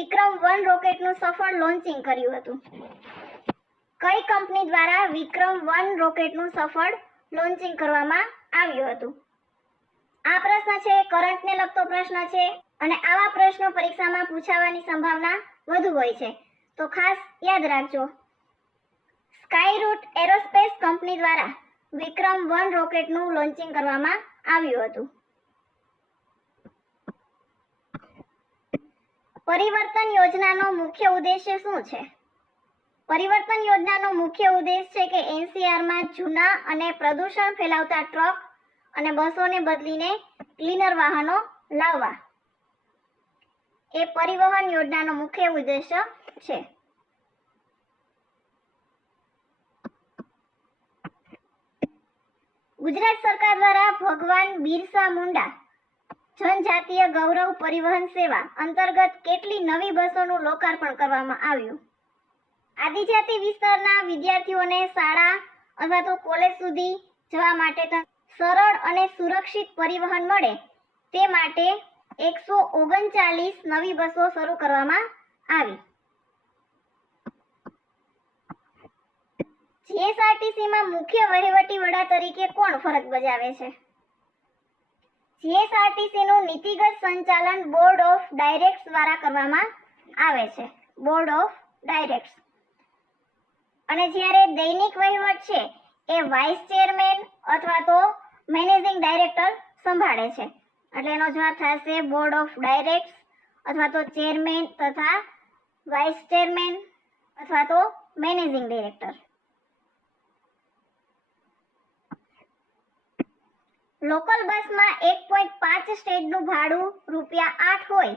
વિક્રમ-1 રોકેટનું સફળ લોન્ચિંગ કર્યું હતું? કઈ કંપની દ્વારા વિક્રમ-1 રોકેટનું સફળ લોન્ચિંગ કરવામાં આવ્યું હતું? આ પ્રશ્ન છે કરંટને લગતો પ્રશ્ન છે અને આવા પ્રશ્નો પરીક્ષામાં પૂછાવાની સંભાવના વધુ હોય છે, તો ખાસ યાદ રાખજો. સ્કાયરૂટ એરોસ્પેસ કંપની દ્વારા વિક્રમ-1 રોકેટનું લોન્ચિંગ કરવામાં આવ્યું હતું. પરિવર્તન યોજનાનો મુખ્ય ઉદ્દેશ્ય શું છે? પરિવર્તન યોજનાનો મુખ્ય ઉદ્દેશ છે કે એનસીઆરમાં જૂના અને પ્રદૂષણ ફેલાવતા ટ્રક અને બસોને બદલીને ક્લીનર વાહનો લાવવા એ પરિવહન યોજનાનો મુખ્ય ઉદ્દેશ્ય છે. ગુજરાત સરકાર દ્વારા ભગવાન બિરસા મુંડા જનજાતીય ગૌરવ પરિવહન સેવા અંતર્ગત કેટલી નવી બસોનું લોકાર્પણ કરવામાં આવ્યું? આદિજાતિ વિસ્તારના વિદ્યાર્થીઓને શાળા અથવા તો કોલેજ સુધી જવા માટે સરળ અને સુરક્ષિત પરિવહન મળે તે માટે 139 નવી બસો શરૂ કરવામાં આવી. જીએસઆરટીસીમાં મુખ્ય વહીવટી વડા તરીકે કોણ ફરજ બજાવે છે? જીએસઆરટીસીનું નીતિગત સંચાલન બોર્ડ ઓફ ડાયરેક્ટર્સ દ્વારા કરવામાં આવે છે. Board of directors. અને જ્યારે દૈનિક વહીવટ છે એ વાઇસ ચેરમેન અથવા તો મેનેજિંગ ડાયરેક્ટર સંભાળે છે. એટલે એનો જવાબ થશે બોર્ડ ઓફ ડાયરેક્ટર્સ અથવા તો ચેરમેન તથા વાઇસ ચેરમેન અથવા તો મેનેજિંગ ડાયરેક્ટર. લોકલ બસમાં 1.5 સ્ટેજનું ભાડું ₹8 હોય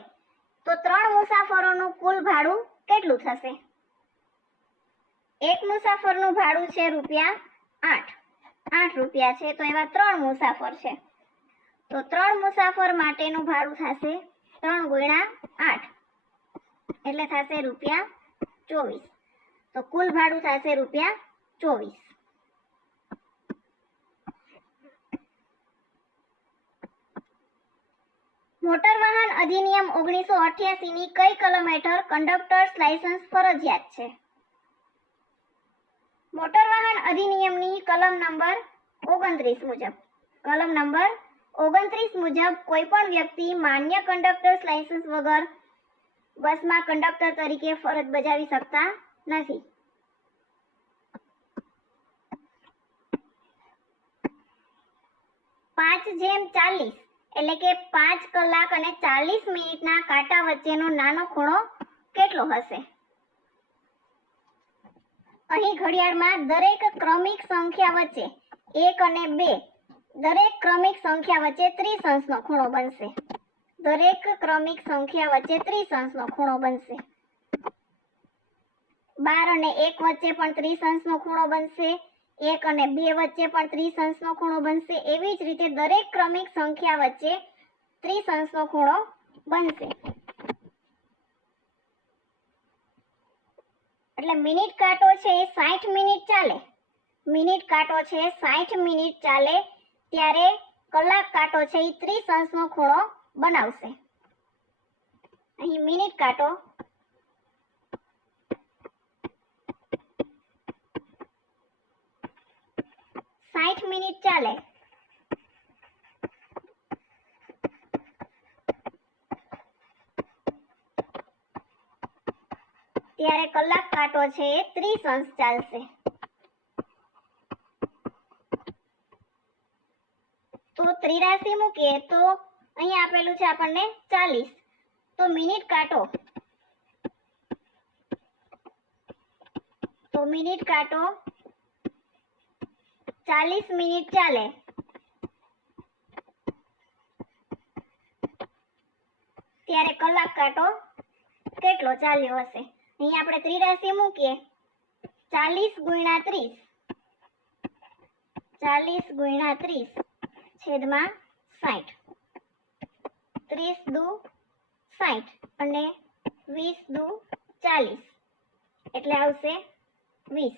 તો 3 મુસાફરોનું કુલ ભાડું કેટલું થશે? એક મુસાફરનું ભાડું છે ₹8 છે, તો એવા 3 મુસાફર છે, તો 3 મુસાફર માટેનું ભાડું થશે 3 × 8 એટલે થશે ₹24. તો કુલ ભાડું થશે ₹24. મોટર વાહન અધિનિયમ 1988 ની કઈ કલમ હેઠળ કંડક્ટર્સ લાયસન્સ ફરજિયાત છે? મોટર વાહન અધિનિયમની કલમ નંબર 29 મુજબ. કલમ નંબર 29 મુજબ કોઈ પણ વ્યક્તિ માન્ય કંડક્ટર્સ લાયસન્સ વગર બસમાં કંડક્ટર તરીકે ફરજ બજાવી શકતા નથી. પાંચ 40 એટલે કે 5 કલાક અને 40 મિનિટના કાંટા વચ્ચેનો નાનો ખૂણો કેટલો હશે? અહીં ઘડિયાળમાં દરેક ક્રમિક સંખ્યા વચ્ચે 1 અને 2 દરેક ક્રમિક સંખ્યા વચ્ચે 30 અંશનો ખૂણો બનશે. દરેક ક્રમિક સંખ્યા વચ્ચે 30 અંશનો ખૂણો બનશે. 12 અને 1 વચ્ચે પણ 30 અંશનો ખૂણો બનશે. 1 અને 2 વચ્ચે પણ 30 અંશનો ખૂણો બનશે. એવી જ રીતે દરેક ક્રમિક સંખ્યા વચ્ચે 30 અંશનો ખૂણો બનશે. એટલે મિનિટ કાંટો છે એ 60 મિનિટ ચાલે. મિનિટ કાંટો છે 60 મિનિટ ચાલે ત્યારે કલાક કાંટો છે એ 30 અંશનો ખૂણો બનાવશે. અહીં મિનિટ કાંટો 60 મિનિટ ચાલે ત્યારે કલાક કાંટો છે એ 30 અંશ ચાલશે. તો 83 મૂકીએ તો અહીં આપેલું છે આપણને 40, તો મિનિટ કાંટો 40 મિનિટ ચાલે ત્યારે કલાક કાંટો કેટલો ચાલ્યો હશે? અહીં આપણે 83 મૂકીએ 40 × 30 છેદમાં 60. 30 દુ 60 અને 20 દુ 40 એટલે આવશે 20.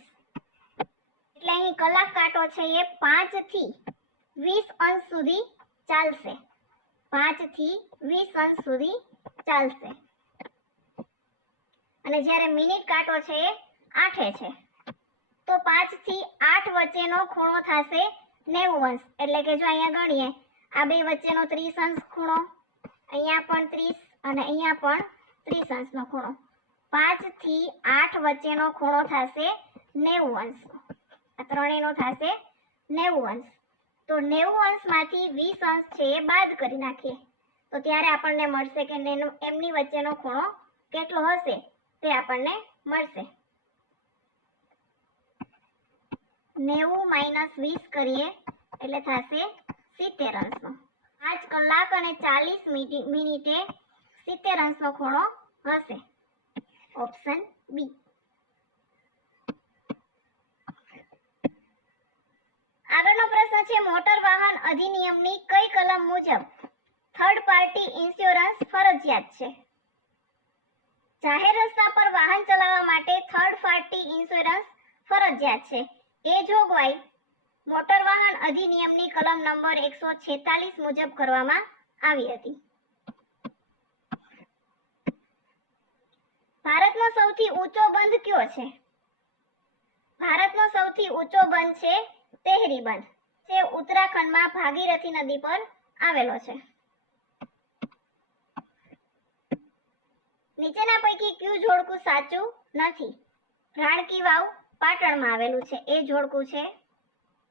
એટલે અહીં કલાક કાંટો છે એ 5 થી 20 અંશ સુધી ચાલશે. 5 થી 20 અંશ સુધી ચાલશે. અને જ્યારે મિનિટ કાંટો છે એ 8 છે, તો 5 થી 8 વચ્ચેનો ખૂણો થશે 90 અંશ. એટલે કે જો અહીંયા ગણીએ, આ બે વચ્ચેનો 30 અંશ ખૂણો, અહીંયા પણ 30 અને અહીંયા પણ 30 અંશનો ખૂણો. 5 થી 8 વચ્ચેનો ખૂણો થશે 90 અંશ. આ ત્રણેયનો થશે 90 અંશ. તો 90 અંશમાંથી 20 અંશ છે એ બાદ કરી નાખીએ, તો ત્યારે આપણને મળશે કે એમની વચ્ચેનો ખૂણો કેટલો હશે તે આપણને મળશે. 90 - 20 કરીએ એટલે થશે 70 અંશનો. 5 કલાક અને 40 મિનિટે 70 અંશનો ખૂણો હશે. Option B. આગળનો પ્રશ્ન છે, મોટર વાહન અધિનિયમની કઈ કલમ મુજબ થર્ડ પાર્ટી ઇન્સ્યોરન્સ ફરજિયાત છે? જાહેર રસ્તા પર વાહન ચલાવવા માટે થર્ડ પાર્ટી ઇન્સ્યોરન્સ ફરજિયાત છે. એ જોગવાઈ મોટર વાહન અધિનિયમની કલમ નંબર 146 મુજબ કરવામાં આવી હતી. ભારતનો સૌથી ઊંચો બંધ કયો છે? ભારતનો સૌથી ઊંચો બંધ છે તેહરી બંધ, જે ઉત્તરાખંડમાં ભાગીરથી નદી પર આવેલો છે. નીચેના પૈકી કયું જોડકું સાચું નથી? રાણકી વાવ પાટણમાં આવેલું છે, એ જોડકું છે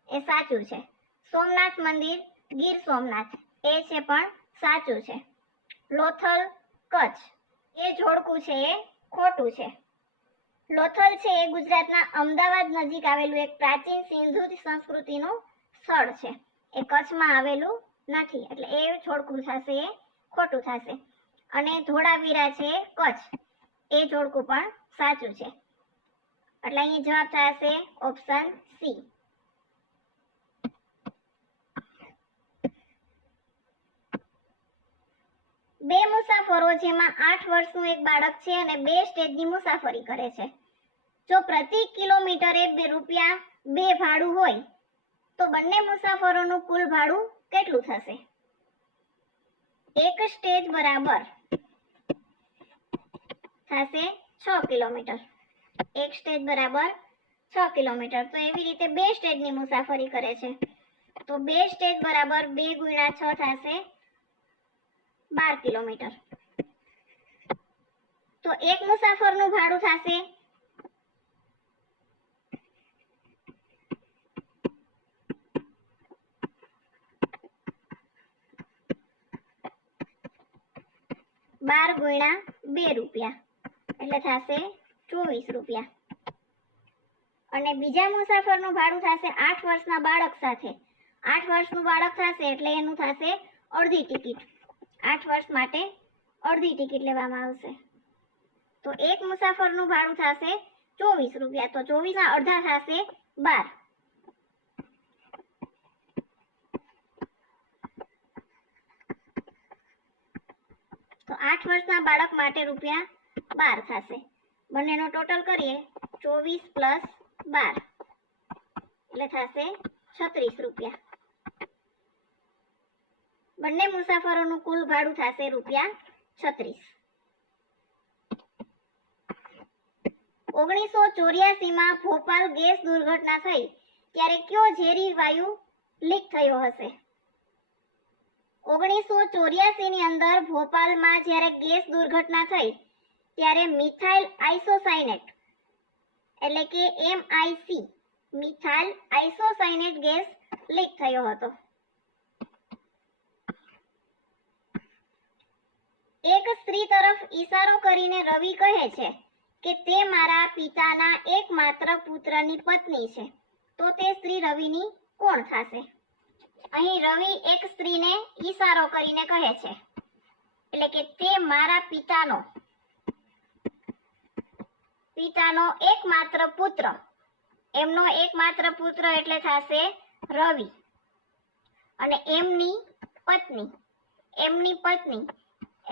એ સાચું છે. સોમનાથ મંદિર ગીર સોમનાથ, એ છે પણ સાચું છે. લોથલ કચ્છ, એ જોડકું છે એ ખોટું છે. લોથલ છે એ ગુજરાતના અમદાવાદ નજીક આવેલું એક પ્રાચીન સિંધુ સંસ્કૃતિનું સ્થળ છે, એ કચ્છમાં આવેલું નથી, એટલે એ જોડકું થશે એ ખોટું થશે. અને ધોળાવીરા છે કચ્છ, એ જોડકું પણ સાચું છે, એટલે અહીં જવાબ થશે ઓપ્શન સી. બે મુસાફરો જેમાં 8 વર્ષનું એક બાળક છે અને 2 સ્ટેજની મુસાફરી કરે છે. જો પ્રતિ કિલોમીટરે ₹2 ભાડું હોય તો બંને મુસાફરોનું કુલ ભાડું કેટલું થશે? એક સ્ટેજ બરાબર થશે 6 કિલોમીટર. એક સ્ટેજ બરાબર 6 કિલોમીટર. તો એવી રીતે 2 સ્ટેજની મુસાફરી કરે છે, તો 2 સ્ટેજ બરાબર 2 × 6 થશે 12 કિલોમીટર. તો એક મુસાફરનું ભાડું થશે ₹12 એટલે થશે ₹24. અને બીજા મુસાફરનું ભાડું થશે 8 વર્ષના બાળક સાથે. 8 વર્ષનું બાળક થશે એટલે એનું થશે અડધી ટિકિટ. 8 વર્ષ માટે અડધી ટિકિટ લેવામાં આવશે. તો એક મુસાફરનું ભાડું થશે ₹24. તો 24 ના અડધા થશે 12. તો 8 વર્ષના બાળક માટે ₹12 થશે. બંનેનો ટોટલ કરીએ 24 + 12 એટલે થશે ₹36. બંને મુસાફરોનું કુલ ભાડું થશે ₹36. 1984માં ભોપાલ ગેસ દુર્ઘટના થઈ ત્યારે કયો ઝેરી વાયુ લીક થયો હશે? 1984 ની અંદર ભોપાલમાં જ્યારે ગેસ દુર્ઘટના થઈ ત્યારે મિથાઇલ આઇસોસાયનેટ એટલે કે MIC methyl isocyanate gas leak થયો હતો. એક સ્ત્રી તરફ ઈશારો કરીને રવિ કહે છે કે તે મારા પિતાના એકમાત્ર પુત્રની પત્ની છે, તો તે સ્ત્રી રવિની કોણ થશે? અહીં રવિ એક સ્ત્રીને ઈશારો કરીને કહે છે, એટલે કે તે મારા પિતાનો એકમાત્ર પુત્ર, એમનો એકમાત્ર પુત્ર એટલે થશે રવિ. અને એમની પત્ની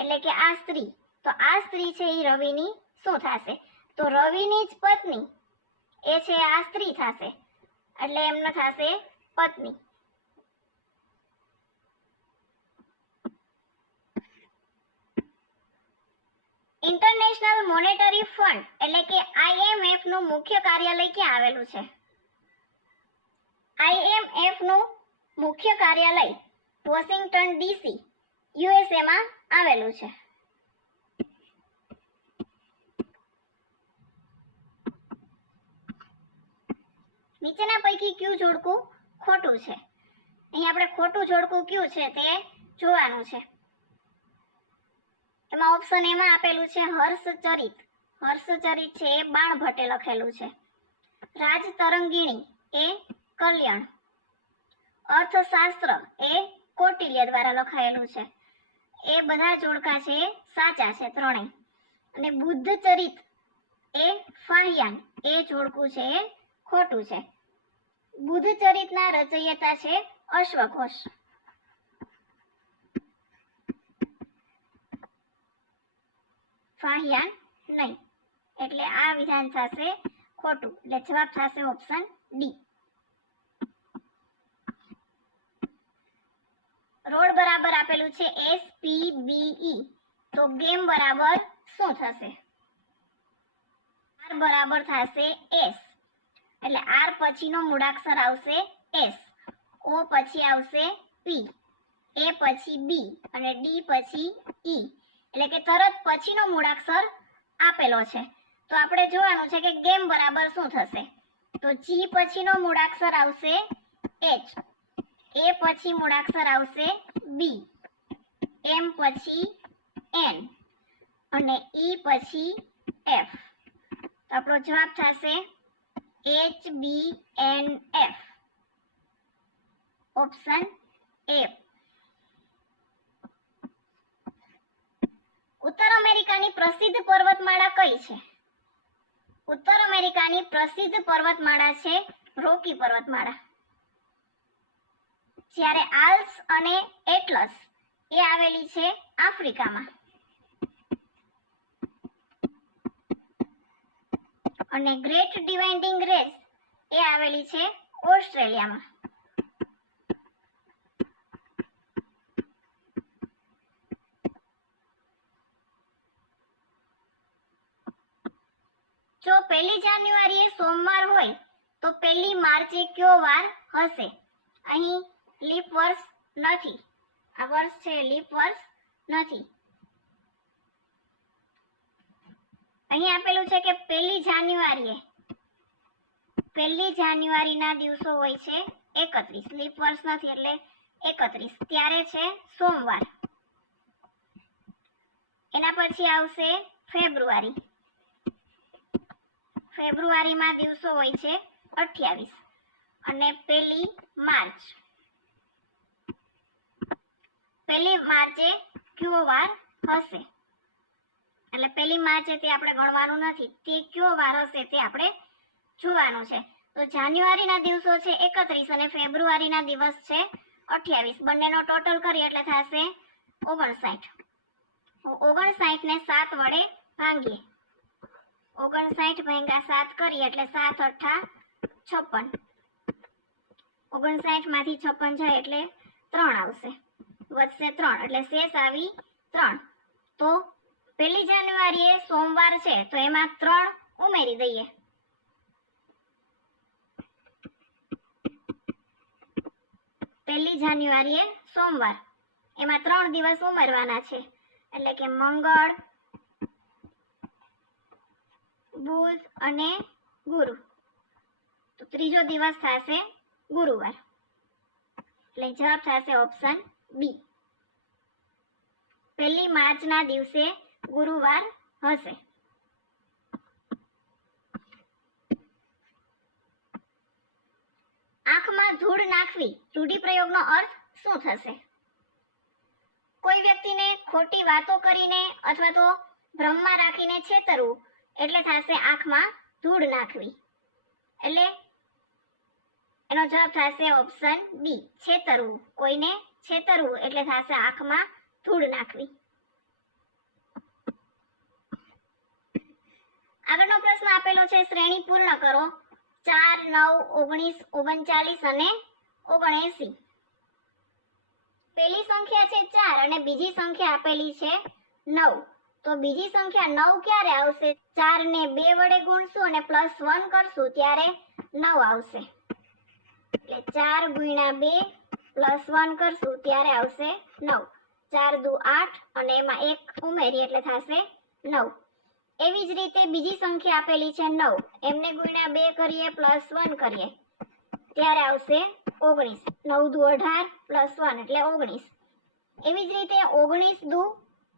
એટલે કે આ સ્ત્રી, તો આ સ્ત્રી છે એ રવિની શું થશે? તો રવિની જ પત્ની એ છે આ સ્ત્રી થશે, એટલે એમનો થશે પત્ની. ઇન્ટરનેશનલ ઇન્ટરનેશનલ મોનેટરી ફંડ એટલે કે IMF નું મુખ્ય કાર્યાલય ક્યાં આવેલું છે? IMF નું મુખ્ય કાર્યાલય વોશિંગ્ટન DC USA માં આવેલું છે. નીચેના પૈકી કયું જોડકું ખોટું છે? અહીં આપણે ખોટું જોડકું કયું છે તે જોવાનું છે. એમાં ઓપ્શન એમાં આપેલું છે હર્ષચરિત. હર્ષચરિત છે એ બાણભટ્ટે લખેલું છે. રાજ તરંગિણી એ કલ્યાણ. અર્થશાસ્ત્ર એ કૌટિલ્ય દ્વારા લખાયેલું છે. એ બધા જોડકા છે એ સાચા છે ત્રણેય. અને બુદ્ધ ચરિત એ ફાહિયાન એ જોડકું છે એ ખોટું છે. બુદ્ધ ચરિતના રચયિતા છે અશ્વઘોષ. ફાહિયાન નહીં, એટલે આ વિધાન થશે ખોટું. એટલે જવાબ થશે ઓપ્શન ડી. રોડ બરાબર આપેલું છે SPBE, તો ગેમ બરાબર શું થશે? R બરાબર થશે S, એટલે R પછીનો મૂળાક્ષર આવશે S, O પછી આવશે P, A પછી B અને D પછી E, એટલે કે તરત પછીનો મૂળાક્ષર આપેલો છે. તો આપણે જોવાનું છે કે ગેમ બરાબર શું થશે. તો G પછીનો મૂળાક્ષર આવશે H, A પછી મૂળાક્ષર આવશે B, M પછી N અને E પછી F. તો આપણો જવાબ થશે HBNF, ઓપ્શન A. ઉત્તર અમેરિકાની પ્રસિદ્ધ પર્વતમાળા કઈ છે? ઉત્તર અમેરિકાની પ્રસિદ્ધ પર્વતમાળા છે રોકી પર્વતમાળા. જ્યારે આલ્પ્સ અને એટલસ એ આવેલી છે આફ્રિકામાં. અને ગ્રેટ ડિવાઇડિંગ રેસ એ આવેલી છે ઓસ્ટ્રેલિયામાં. જો 1 જાન્યુઆરીએ સોમવાર હોય તો 1 માર્ચે કયો વાર હશે? અહીં લીપ વર્ષ નથી, આ વર્ષ છે લીપ વર્ષ નથી. અહીં આપેલું છે કે 1 જાન્યુઆરીએ, 1 જાન્યુઆરીના દિવસો હોય છે 31, લીપ વર્ષ નથી એટલે 31, ત્યારે છે સોમવાર. એના પછી આવશે ફેબ્રુઆરી. ફેબ્રુઆરીમાં દિવસો હોય છે 28 અને 1 માર્ચ. 1 માર્ચે કયો વાર હશે? એટલે 1 માર્ચે તે આપણે ગણવાનું નથી, તે કયો વાર હશે તે આપણે જોવાનું છે. તો જાન્યુઆરીના દિવસો છે 31 અને ફેબ્રુઆરીના દિવસ છે 28, બંનેનો ટોટલ કરીએ એટલે થશે 59. 59 ને 7 વડે ભાંગીએ, 59 ભાગ્યા 7 કરીએ એટલે 7 અઠ્ઠા 56. 59 માંથી 56 જાય એટલે 3 આવશે, વધશે 3 એટલે શેષ આવી 3. તો 1 જાન્યુઆરીએ સોમવાર છે તો એમાં 3 ઉમેરી દઈએ. પહેલી જાન્યુઆરીએ સોમવાર, એમાં 3 દિવસ ઉમેરવાના છે એટલે કે મંગળ, બુધ અને ગુરુ. તો ત્રીજો દિવસ થશે ગુરુવાર, એટલે જવાબ થશે ઓપ્શન બી. 1 માર્ચના દિવસે ગુરુવાર હશે. આંખમાં ધૂળ નાખવી રૂઢિપ્રયોગનો અર્થ શું થશે? કોઈ વ્યક્તિને ખોટી વાતો કરીને અથવા તો ભ્રમમાં રાખીને છેતરવું એટલે થશે આંખમાં ધૂળ નાખવી. એટલે એનો જવાબ થશે ઓપ્શન બી, છેતરવું. કોઈને છેતરવું એટલે થશે આંખમાં ધૂળ નાખવી. આગળનો પ્રશ્ન આપેલો છે, શ્રેણી પૂર્ણ કરો. 4, 9, 19, 39 અને 79. પહેલી સંખ્યા છે 4 અને બીજી સંખ્યા આપેલી છે 9. તો બીજી સંખ્યા 9 ક્યારે આવશે? 4 ને 2 વડે ગુણશું અને +1 કરશું ત્યારે 9 આવશે. એટલે 4 ગુણ્યા 2 +1 કરશું ત્યારે આવશે 9. 4 દુ 8 અને એમાં 1 ઉમેરી એટલે થશે 9. એવી જ રીતે બીજી સંખ્યા આપેલી છે 9, એમને ગુણ્યા 2 કરીએ +1 કરીએ ત્યારે આવશે 19. 9 દુ 18 +1 એટલે 19. એવી જ રીતે 19 દુ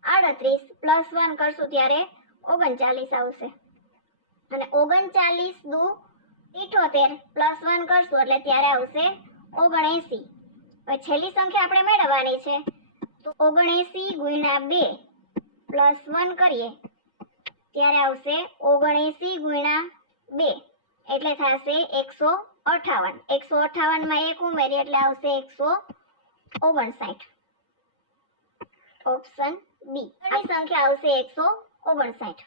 38 +1 કરશું ત્યારે 39 આવશે. અને 39 દુ 78 +1 કરશું એટલે ત્યારે આવશે 79. હવે છેલ્લી સંખ્યા આપણે મેળવવાની છે, તો 79 ગુણ્યા 2 +1 કરીએ ત્યારે આવશે 79 ગુણ્યા 2 એટલે થશે 158. 158 માં 1 ઉમેરી એટલે આવશે 159. Option B. આ સંખ્યા આવશે 159.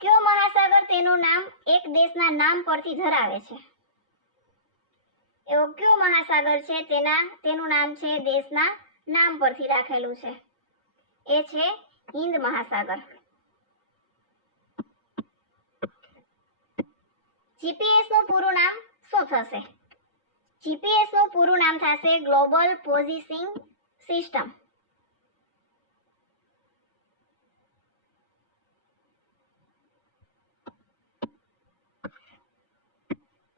કયો મહાસાગર તેનું નામ એક દેશના નામ પરથી ધરાવે છે? એવો કયો મહાસાગર છે તેનું નામ છે દેશના નામ પરથી રાખેલું છે? એ છે હિન્દ મહાસાગર. જીપીએસ નું પૂરું નામ શું થશે? જીપીએસ નું પૂરું નામ થશે ગ્લોબલ પોઝિશનિંગ સિસ્ટમ.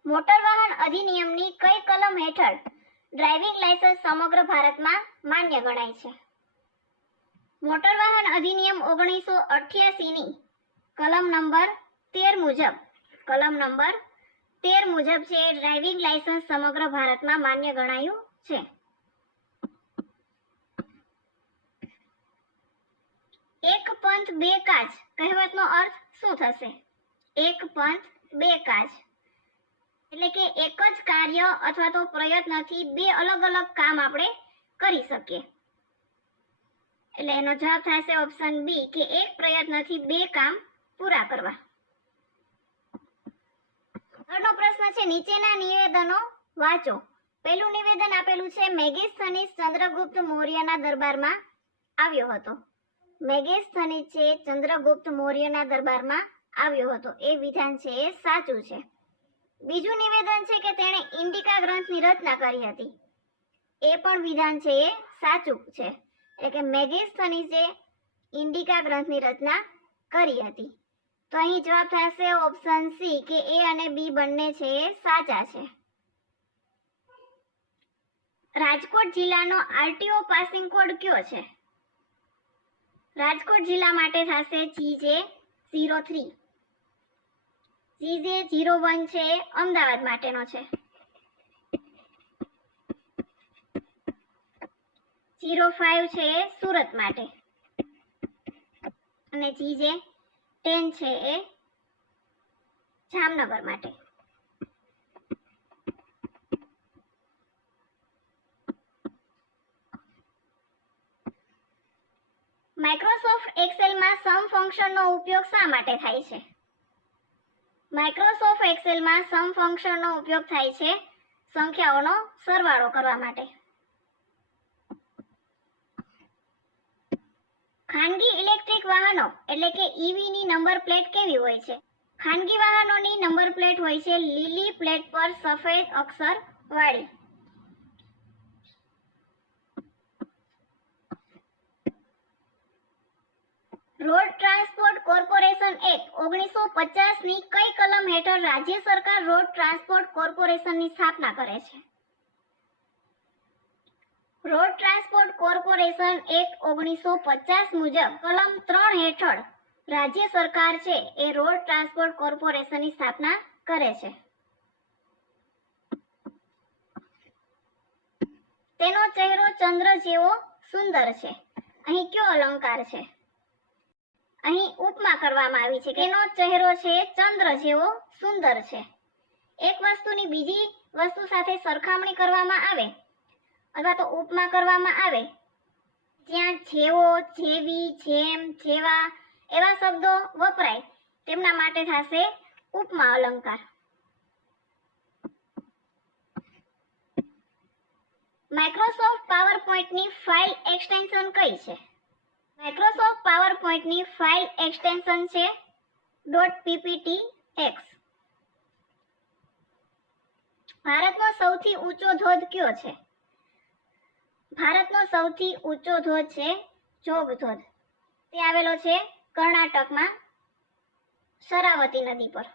મોટર વાહન અધિનિયમની કઈ કલમ હેઠળ ડ્રાઇવિંગ લાયસન્સ સમગ્ર ભારતમાં માન્ય ગણાય છે? મોટર વાહન અધિનિયમ 1988 ની કલમ નંબર 13 મુજબ છે ડ્રાઇવિંગ લાયસન્સ સમગ્ર ભારતમાં માન્ય ગણાયું છે. એક પંથ બે કાજ કહેવતનો અર્થ શું થશે? એક પંથ બે કાજ એટલે કે એક જ કાર્ય અથવા તો પ્રયત્નથી બે અલગ અલગ કામ આપણે કરી શકીએ. એટલે એનો જવાબ થશે ઓપ્શન બી કે એક પ્રયત્નથી બે કામ પૂરા કરવા. આગળનો પ્રશ્ન છે નીચેના નિવેદનો વાંચો. પહેલું નિવેદન આપેલું છે મેગેસ્થનીસ ચંદ્રગુપ્ત મૌર્યના દરબારમાં આવ્યો હતો. મેગેસ્થનીસ છે ચંદ્રગુપ્ત મૌર્યના દરબારમાં આવ્યો હતો. એ વિધાન છે એ સાચું છે. બીજું નિવેદન છે કે તેણે ઇન્ડિકા ગ્રંથની રચના કરી હતી. એ પણ વિધાન છે એ સાચું છે. એટલે કે મેગેસ્થનીસે ઇન્ડિકા ગ્રંથની રચના કરી હતી. તો અહીં જવાબ થશે ઓપ્શન સી કે એ અને બી બંને છે એ સાચા છે. રાજકોટ જિલ્લાનો આરટીઓ પાસિંગ કોડ કયો છે? રાજકોટ જિલ્લા માટે થશે GJ03. GJ01 છે એ અમદાવાદ માટેનો છે. 05 છે એ સુરત માટે અને GJ10 છે એ જામનગર માટે. માઇક્રોસોફ્ટ એક્સેલમાં સમ ફંક્શનનો ઉપયોગ શા માટે થાય છે? માઇક્રોસોફ્ટ એક્સેલમાં સમ ફંક્શનનો ઉપયોગ થાય છે સંખ્યાઓનો સરવાળો કરવા માટે. ખાનગી ઇલેક્ટ્રિક વાહનો એટલે કે ઈવીની નંબર પ્લેટ કેવી હોય છે? ખાનગી વાહનોની નંબર પ્લેટ હોય છે લીલી પ્લેટ પર સફેદ અક્ષર વાળી. રોડ ટ્રાન્સપોર્ટ કોર્પોરેશન એક્ટ 1950 ની કઈ કલમ હેઠળ રાજ્ય સરકાર રોડ ટ્રાન્સપોર્ટ કોર્પોરેશનની સ્થાપના કરે છે? રોડ ટ્રાન્સપોર્ટ કોર્પોરેશન એક્ટ 1950 મુજબ કલમ 3 હેઠળ રાજ્ય સરકાર છે એ રોડ ટ્રાન્સપોર્ટ કોર્પોરેશનની સ્થાપના કરે છે. તેનો ચહેરો ચંદ્ર જેવો સુંદર છે. અહીં કયો અલંકાર છે? અહીં ઉપમા કરવામાં આવી છે. તેનો ચહેરો છે ચંદ્ર જેવો સુંદર છે. એક વસ્તુની બીજી વસ્તુ સાથે સરખામણી કરવામાં આવે અથવા તો ઉપમા કરવામાં આવે જ્યાં જેવો, જેવી, જેમ, જેવા એવા શબ્દો વપરાય તેમના માટે થશે ઉપમા અલંકાર. માઇક્રોસોફ્ટ પાવરપોઈન્ટની ફાઇલ એક્સટેન્શન કઈ છે? માઇક્રોસોફ્ટ પાવરપોઈન્ટની ફાઇલ એક્સટેન્શન છે .pptx. ભારતનો સૌથી ઊંચો ધોધ કયો છે? ભારતનો સૌથી ઊંચો ધોધ છે જોગ ધોધ. તે આવેલો છે કર્ણાટકમાં શરાવતી નદી પર.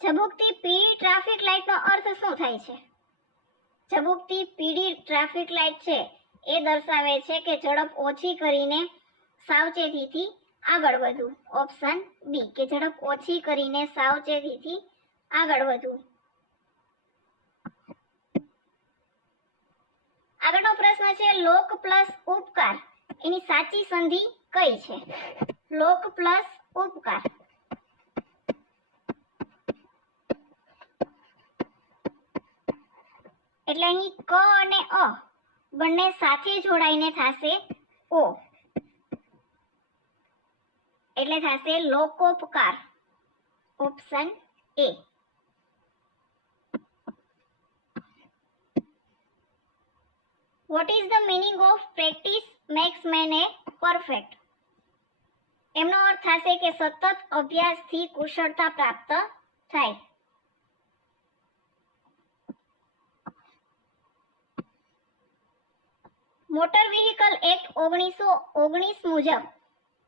ઝબૂકતી પીળી ટ્રાફિક લાઇટનો અર્થ શું થાય છે? ઝબૂકતી પીળી ટ્રાફિક લાઇટ છે એ દર્શાવે છે કે ઝડપ ઓછી કરીને સાવચેતીથી આગળ વધવું. ઓપ્શન બી, કે ઝડપ ઓછી કરીને સાવચેતીથી આગળ વધવું. આગળનો પ્રશ્ન છે લોક પ્લસ ઉપકાર એની સાચી સંધિ કઈ છે? લોક પ્લસ ઉપકાર. એટલે અહીં ક અને અ બંને સાથે જોડાઈને થશે ઓ, એટલે થશે લોકોપકાર. Option A. What is the meaning of practice makes man a perfect? એમનો અર્થ થશે કે સતત અભ્યાસથી કુશળતા પ્રાપ્ત થાય. મોટર વ્હીકલ એક્ટ 1919 મુજબ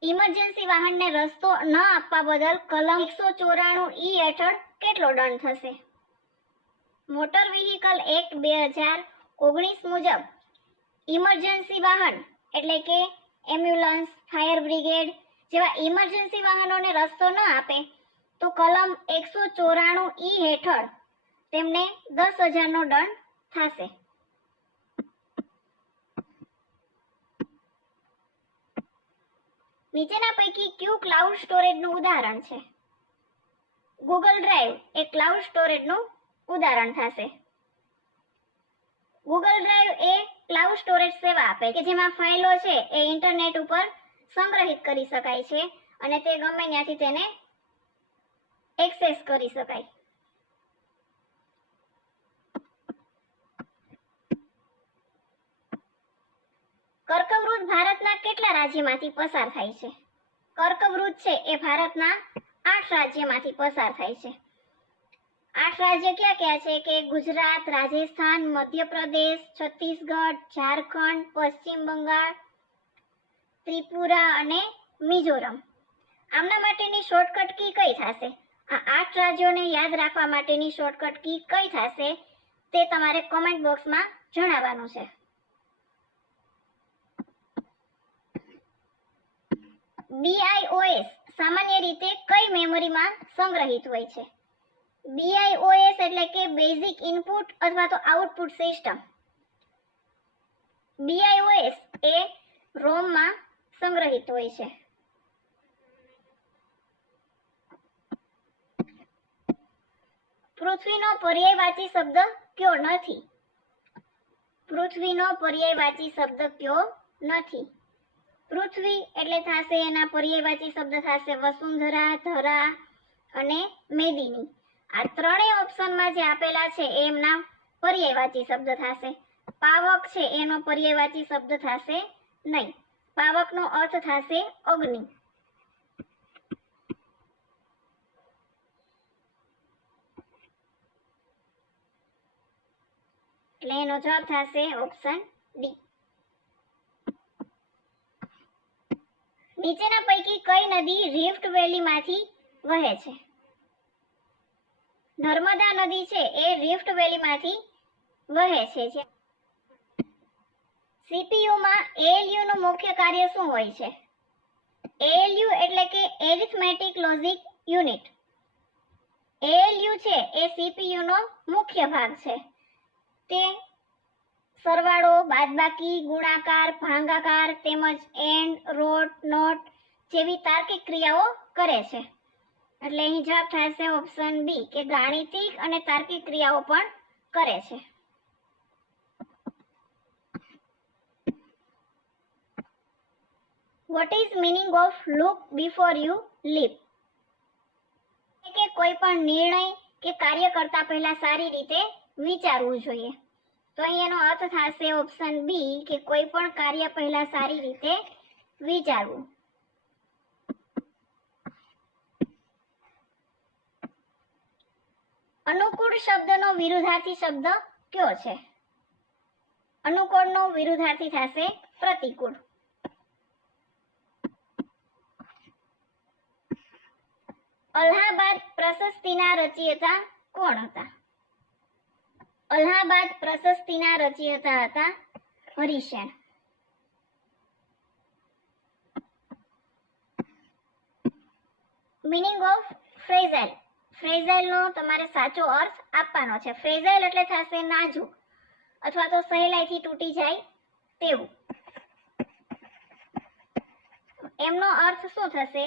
ઇમરજન્સી વાહનને રસ્તો ન આપવા બદલ કલમ 194 હેઠળ કેટલો દંડ થશે? મોટર વ્હીકલ એક્ટ 2019 મુજબ ઇમરજન્સી વાહન એટલે કે એમ્બ્યુલન્સ, ફાયર બ્રિગેડ જેવા ઇમરજન્સી વાહનોને રસ્તો ન આપે તો કલમ 194 હેઠળ તેમને 10,000નો દંડ થશે. નીચેના પૈકી કયું ક્લાઉડ સ્ટોરેજનું ઉદાહરણ છે? ગૂગલ ડ્રાઈવ એ ક્લાઉડ સ્ટોરેજનું ઉદાહરણ થશે. ગૂગલ ડ્રાઈવ એ ક્લાઉડ સ્ટોરેજ સેવા આપે કે જેમાં ફાઇલો છે એ ઇન્ટરનેટ ઉપર સંગ્રહિત કરી શકાય છે અને તે ગમે ત્યાંથી તેને એક્સેસ કરી શકાય. કર્કવૃત ભારતના કેટલા રાજ્યમાંથી પસાર થાય છે? કર્કવૃત છે એ ભારતના 8 રાજ્યમાંથી પસાર થાય છે. 8 રાજ્ય ક્યાં ક્યાં છે કે ગુજરાત, રાજસ્થાન, મધ્યપ્રદેશ, છત્તીસગઢ, ઝારખંડ, પશ્ચિમ બંગાળ, ત્રિપુરા અને મિઝોરમ. આમના માટેની શોર્ટકટ કી કઈ થશે? આ 8 રાજ્યોને યાદ રાખવા માટેની શોર્ટકટ કી કઈ થશે તે તમારે કોમેન્ટ બોક્સમાં જણાવવાનું છે. BIOS સામાન્ય રીતે કઈ મેમરીમાં સંગ્રહિત હોય છે? BIOS એટલે કે બેઝિક ઇનપુટ અથવા તો આઉટપુટ સિસ્ટમ. BIOS એ રોમમાં સંગ્રહિત હોય છે. પૃથ્વીનો પર્યાયવાચી શબ્દ કયો નથી? પૃથ્વીનો પર્યાયવાચી શબ્દ કયો નથી? પૃથ્વી એટલે થશે એના પર્યાયવાચી શબ્દ થશે વસુંધરા, ધરા અને મેદિની. આ ત્રણેય ઓપ્શનમાં જે આપેલા છે એમના પર્યાયવાચી શબ્દ થશે. પાવક છે એનો પર્યાયવાચી શબ્દ થશે નહીં. પાવકનો અર્થ થશે અગ્નિ. એટલે એનો જવાબ થશે ઓપ્શન ડી. નીચેના પૈકી કઈ નદી રિફ્ટ વેલીમાંથી વહે છે? નર્મદા નદી છે એ રિફ્ટ વેલીમાંથી વહે છે. સીપીયુમાં ALU નું મુખ્ય કાર્ય શું હોય છે? ALU એટલે કે એરિથમેટિક લોજિક યુનિટ. ALU છે એ CPU નો મુખ્ય ભાગ છે. તે સરવાળો, બાદબાકી, ગુણાકાર, ભાગાકાર તેમજ એન્ડ, રોટ, નોટ જેવી તાર્કિક ક્રિયાઓ કરે છે. એટલે અહીં જવાબ થશે ઓપ્શન બી કે ગાણિતિક અને તાર્કિક ક્રિયાઓ પણ કરે છે. What is meaning of look before you leap? કે કોઈ પણ નિર્ણય કે કાર્ય કરતા પહેલા સારી રીતે વિચારવું જોઈએ. તો અહીં એનો અર્થ થશે ઓપ્શન બી કે કોઈ પણ કાર્ય પહેલા સારી રીતે વિચારવું. અનુકૂળ શબ્દનો વિરુદ્ધાર્થી શબ્દ કયો છે? અનુકૂળનો વિરુદ્ધાર્થી થશે પ્રતિકૂળ. અલ્હાબાદ પ્રશસ્તિના રચયિતા કોણ હતા? અલ્હાબાદ પ્રશસ્તિના રચયિતા હતા હરિસેન. Meaning of ફ્રેઝાઇલ. ફ્રેઝાઇલનો તમારે સાચો અર્થ આપવાનો છે. ફ્રેઝાઇલ એટલે થશે નાજુક અથવા તો સહેલાઈથી તૂટી જાય તેવું. એમનો અર્થ શું થશે?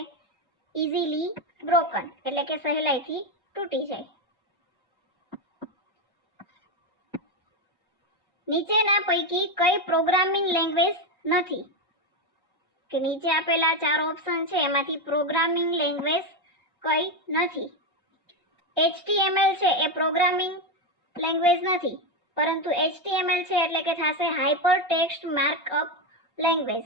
ઇઝીલી બ્રોકન એટલે કે સહેલાઈથી તૂટી જાય. નીચેના પૈકી કઈ પ્રોગ્રામિંગ લેંગ્વેજ નથી? કે નીચે આપેલા 4 ઓપ્શન છે એમાંથી પ્રોગ્રામિંગ લેંગ્વેજ કઈ નથી? HTML છે એ પ્રોગ્રામિંગ લેંગ્વેજ નથી, પરંતુ HTML છે એટલે કે થશે હાઇપર ટેક્સ્ટ માર્કઅપ લેંગ્વેજ.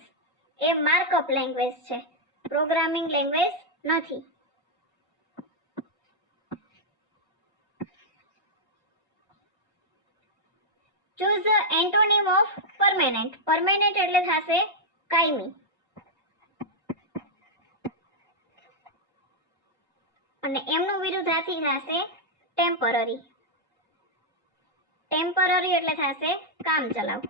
એ માર્કઅપ લેંગ્વેજ છે, પ્રોગ્રામિંગ લેંગ્વેજ નથી. Choose the antonym of permanent. Permanent એટલે થશે કાયમી. અને એમનું વિરુદ્ધાર્થી થશે ટેમ્પરરી. ટેમ્પરરી એટલે થશે કામચલાઉ.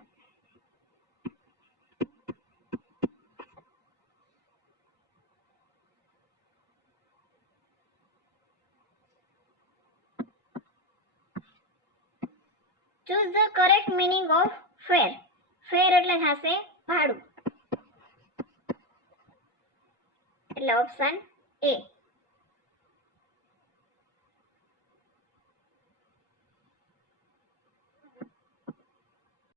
Choose the correct meaning of fair. Fair એટલે થશે ભાડું. એટલે ઓપ્શન એ.